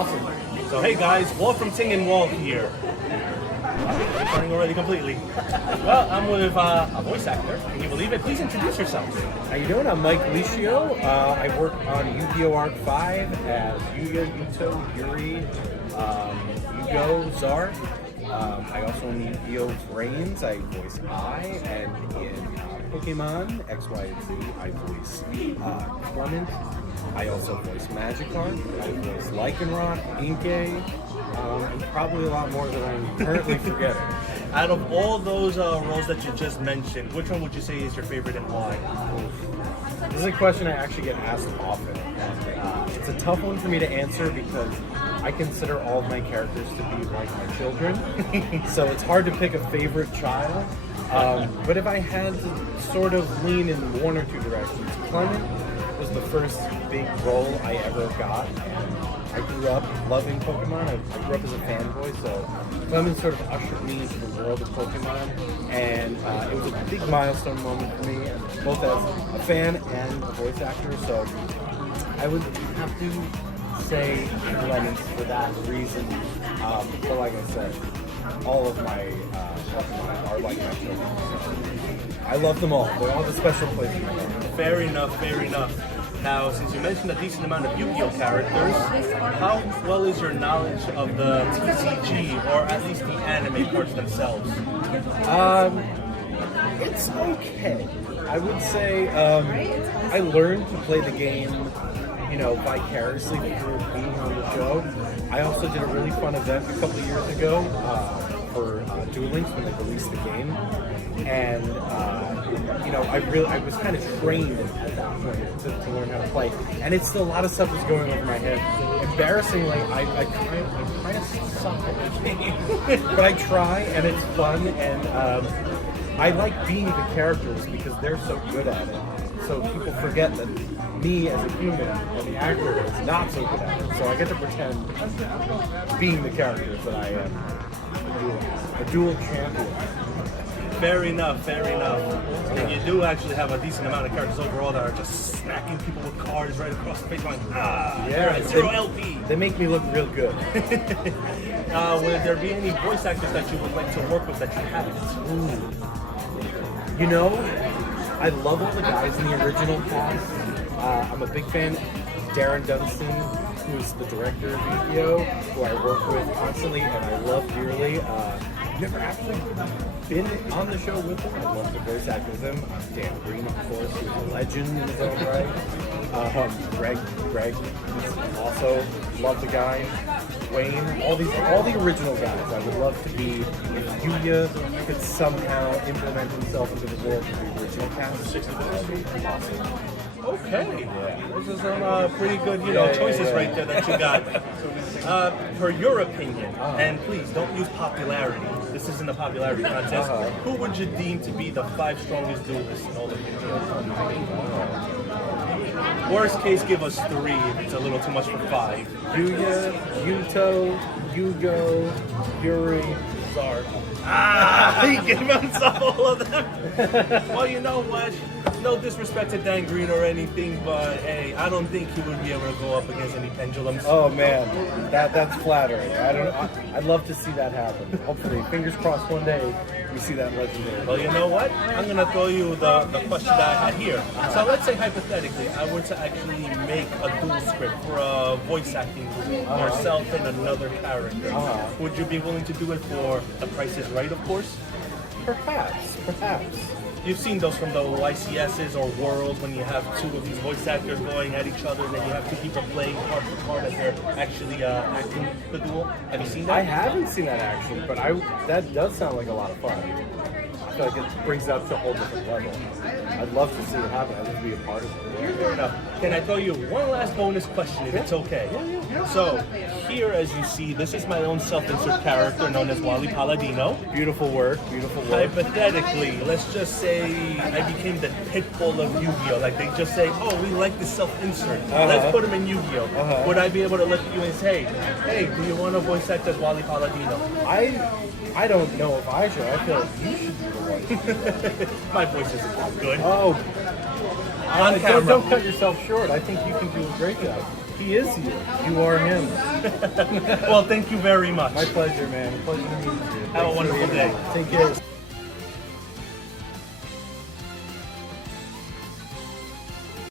Awesome. So hey guys, Wal from Ting and Wal here. Starting already completely. Well, I'm with a voice actor. Can you believe it? Please introduce yourself. How you doing? I'm Mike Liscio. I work on Yu-Gi-Oh! Arc 5 as Yuya, Yuto, Yuri, Yugo, Zar. I also in Yu-Gi-Oh! Reigns, I voice I, and in Pokemon X, Y, and Z, I voice Clement. I also voice Magikarp. I voice Lycanroc, Inkay, and probably a lot more that I'm currently forgetting. Out of all those roles that you just mentioned, which one would you say is your favorite and why? This is a question I actually get asked often. And, it's a tough one for me to answer because I consider all of my characters to be like my children. So it's hard to pick a favorite child. But if I had to sort of lean in one or two directions, Clement was the first big role I ever got. And I grew up loving Pokemon. I grew up as a fanboy, so Clement sort of ushered me into the world of Pokemon. And it was a big milestone moment for me, both as a fan and a voice actor. So I would have to say Clement for that reason. But like I said, all of my Pokemon are like my children. I love them all. They all have a special place in my heart. Fair enough, fair enough. Now, since you mentioned a decent amount of Yu-Gi-Oh! Characters, how well is your knowledge of the TCG, or at least the anime parts themselves? It's okay. I would say I learned to play the game, vicariously through being on the show. I also did a really fun event a couple of years ago for Duel Links when they released the game, and I was kind of trained at that point to learn how to play, and it's still a lot of stuff is going over my head. Embarrassingly, I kind of suck at the game, but I try, and it's fun, and I like being the characters because they're so good at it. So people forget that me as a human and the actor is not so good at it. So I get to pretend being the characters that I am. A dual champion. Fair enough, fair enough. And you do actually have a decent amount of characters overall that are just smacking people with cards right across the face going, yeah, zero LP. They make me look real good. Would there be any voice actors that you would like to work with that you haven't? I love all the guys in the original cast. I'm a big fan of Darren Dunstan, who's the director of Yu-Gi-Oh!, who I work with constantly and I love dearly. Never actually been on the show with him. I love to voice act with him. Dan Green, of course, who's a legend in his own right. Greg, also love the guy. Wayne, all the original guys. I would love to be if Yuya could somehow implement himself into the world of the original cast. Awesome. Okay. Yeah. Those are some pretty good, choices right there that you got. For your opinion, and please don't use popularity. This isn't a popularity contest. Who would you deem to be the 5 strongest duelists in all of Yu-Gi-Oh? Worst case, give us 3 if it's a little too much for 5. Yuya, Yuto, Yugo, Yuri, Zar. He gave us all of them. Well, you know what? No disrespect to Dan Green or anything, but hey, I don't think he would be able to go up against any pendulums. Oh man, that's flattering. I'd love to see that happen. Hopefully, fingers crossed one day we see that legendary. Well, you know what? I'm gonna throw you the question that I had here. So let's say hypothetically, I were to actually make a dual script for a voice acting duel, yourself and another character. Would you be willing to do it for The Price is Right, of course? Perhaps. You've seen those from the YCSs or World when you have 2 of these voice actors going at each other and then you have 2 people playing part for part as they're actually acting the duel. Have you seen that? I haven't seen that actually, but that does sound like a lot of fun. I feel like it brings it up to a whole different level. I'd love to see it happen. I'd love to be a part of it. Fair enough. Can I throw you one last bonus question if it's okay? Yeah. So, here as you see, this is my own self-insert character known as Wally Palladino. Beautiful work. Hypothetically, let's just say I became the pit bull of Yu-Gi-Oh! Like they just say, oh, we like this self-insert. Let's put him in Yu-Gi-Oh! Would I be able to look at you and say, hey, do you want to voice act as Wally Palladino? I don't know if I should. I feel like you should be the one. My voice isn't that good. Oh. On camera. Don't cut yourself short. I think you can do a great job. He is you. You are him. Well, thank you very much. My pleasure, man. Pleasure to meet you. Have a wonderful day. Take care.